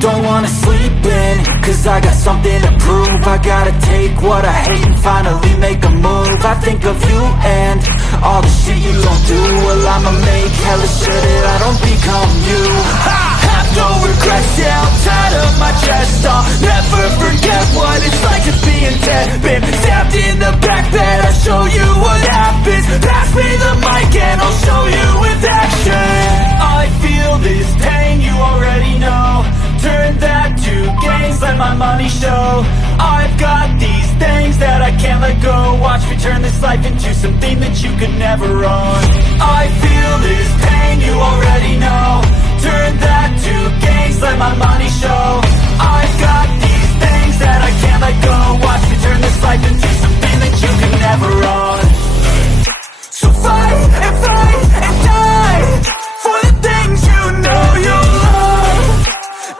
Don't wanna sleep in, cause I got something to prove. I gotta take what I hate and finally make a move. I think of you and all the shit you don't do. Well, I'ma make hella sure that I don't become you. I have no regrets, yeah, I'm tired of my chest. I'll never forget what it's like to being dead. Been stabbed in the back bed, I'll show you what happens. Pass me the mic and I'll show you with action. I feel this pain, you already know. Turn that to gains, let my money show. I've got these things that I can't let go. Watch me turn this life into something that you could never own. I feel this pain, you already know. Turn that to gains, let my money show. I've got these things that I can't let go. Watch me turn this life into something that you could never own. So fight and die for the things you know you love.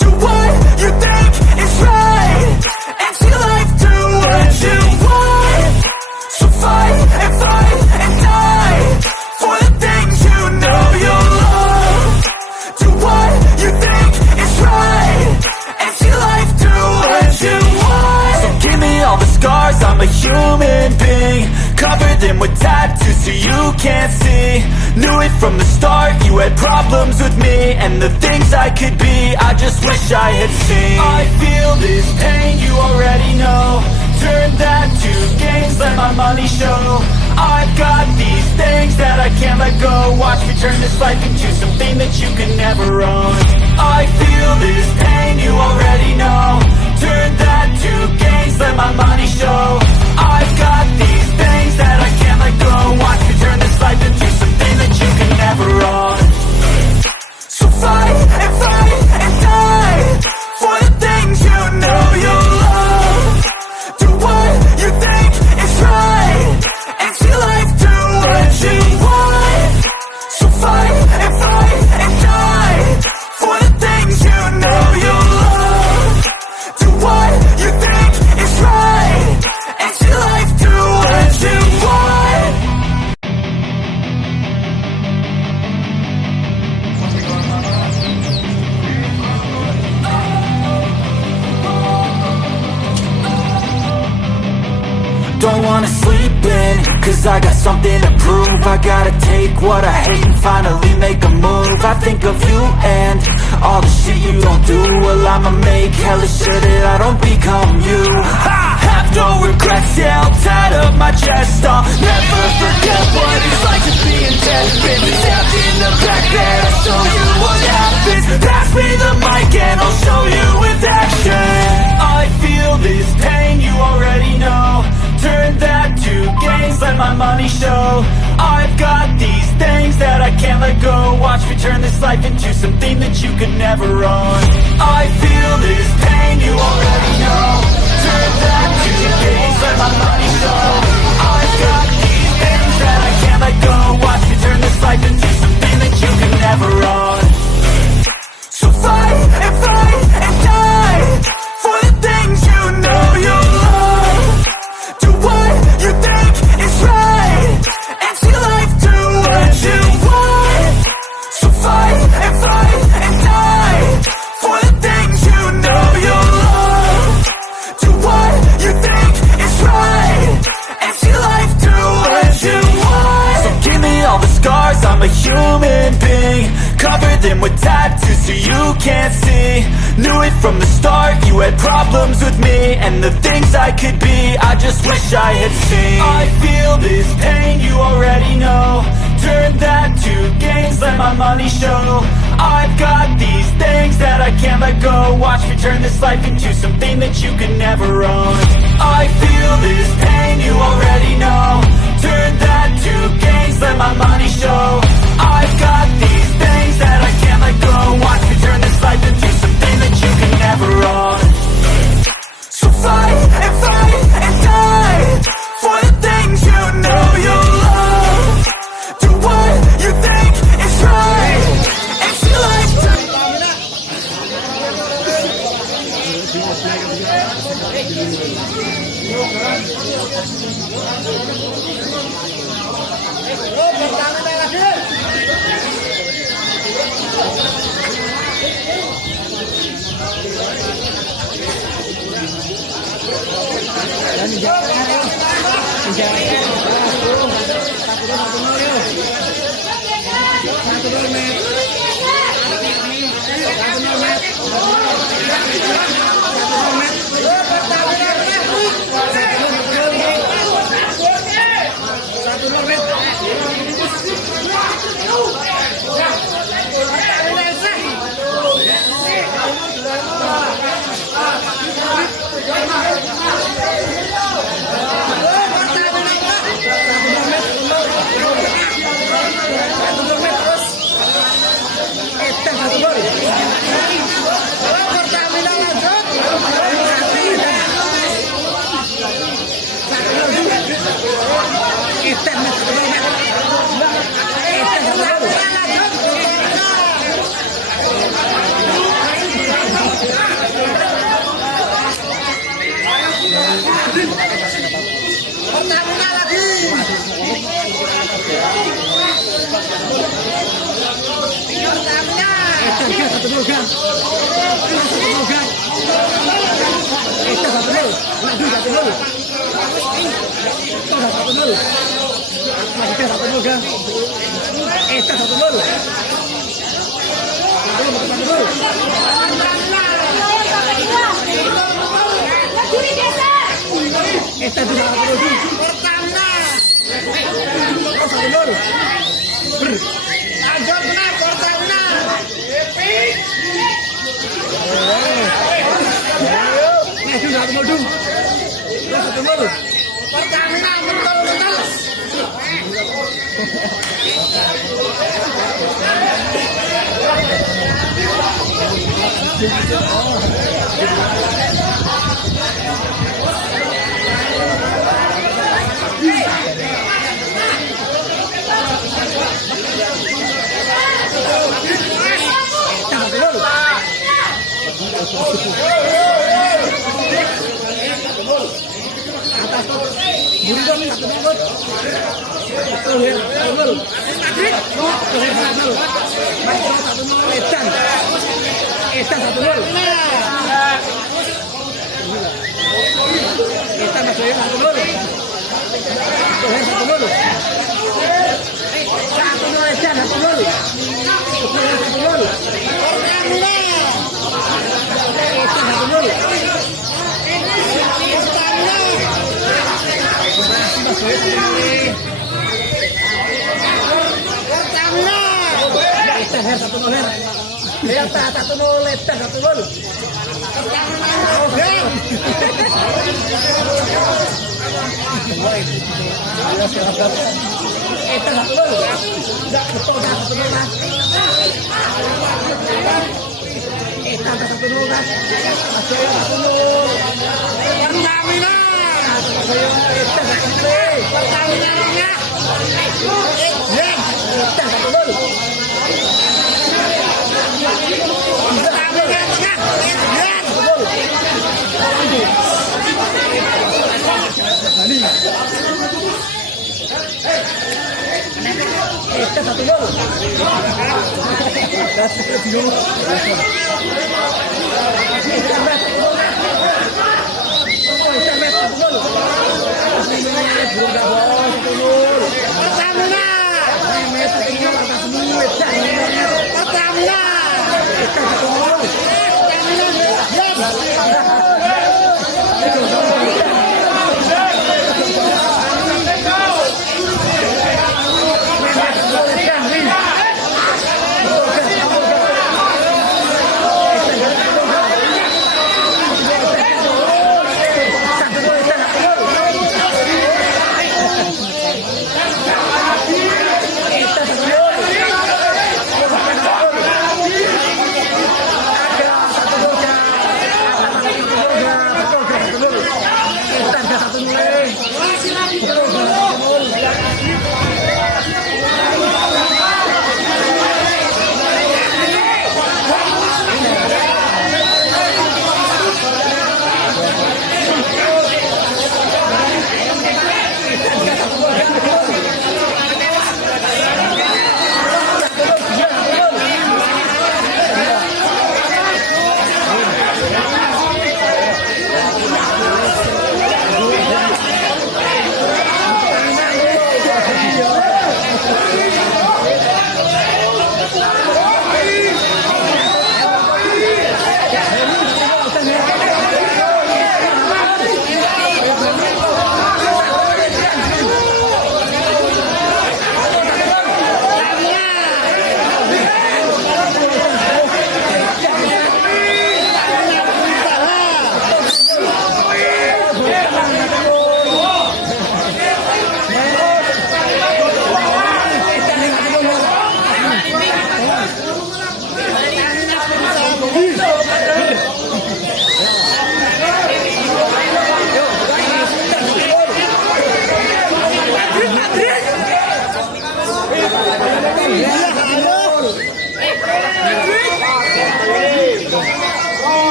Do what you think is right and see life do what you want. So fight and die for the things you know you love. Do what you think is right and see life do what you want. So give me all the scars, I'm a human being. Cover them with tattoos so you can't see. Knew it from the start, you had problems with me and the things I could be, I just wish I had seen. I feel this pain, you already know. Turn that to gains, let my money show. I've got these things that I can't let go. Watch me turn this life into something that you could never own. I feel this pain, you already know. Turn that to gains, let my money show. I've got these things that I can't let go. Watch me turn this life into something that you can never own. So fight and die for the things you know you love. Do what you think is right and see life do what you want. So fight and die for the things you know you love. Do what you think is right and see life do what you want. Don't wanna sleep in, cause I got something to prove. I gotta take what I hate and finally make a move. I think of you and all the shit you don't do. Well, I'ma make hella sure that I don't become you. I have no regrets, yeah, I'm tired of my chest. I'll never forget what it's like to be in debt. Been stabbed in the back bed, I'll show you what happens. Pass me the mic and I'll show you with action. I feel this pain, you already know. Turn that to gains, let my money show. I've got these things that I can't let go. Watch me turn this life into something that you could never own. I feel this pain, you already know. Turn that to gains, let my money show. I've got these things that I can't let go. Watch me turn this life into something that you can never own. So fight and die for the things you know you love. Do what you think is right and see life do what you want. So fight and die for the things you know you love. Do what you think is right and see life do what you want. So give me all the scars, I'm a human being. Cover them with tattoos so you can't see. Knew it from the start, you had problems with me and the things I could be, I just wish I had seen. I feel this pain, you already know. Turn that to gains, let my money show. I've got these things that I can't let go. Watch me turn this life into something that you could never own. I feel this pain, you already know. Turn that to gains, let my money show. I've got these things that I can't let go. Watch me turn this life into something that you can never own. So fight and die for the things you know you love. Do what you think is right and see life do.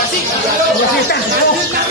Masih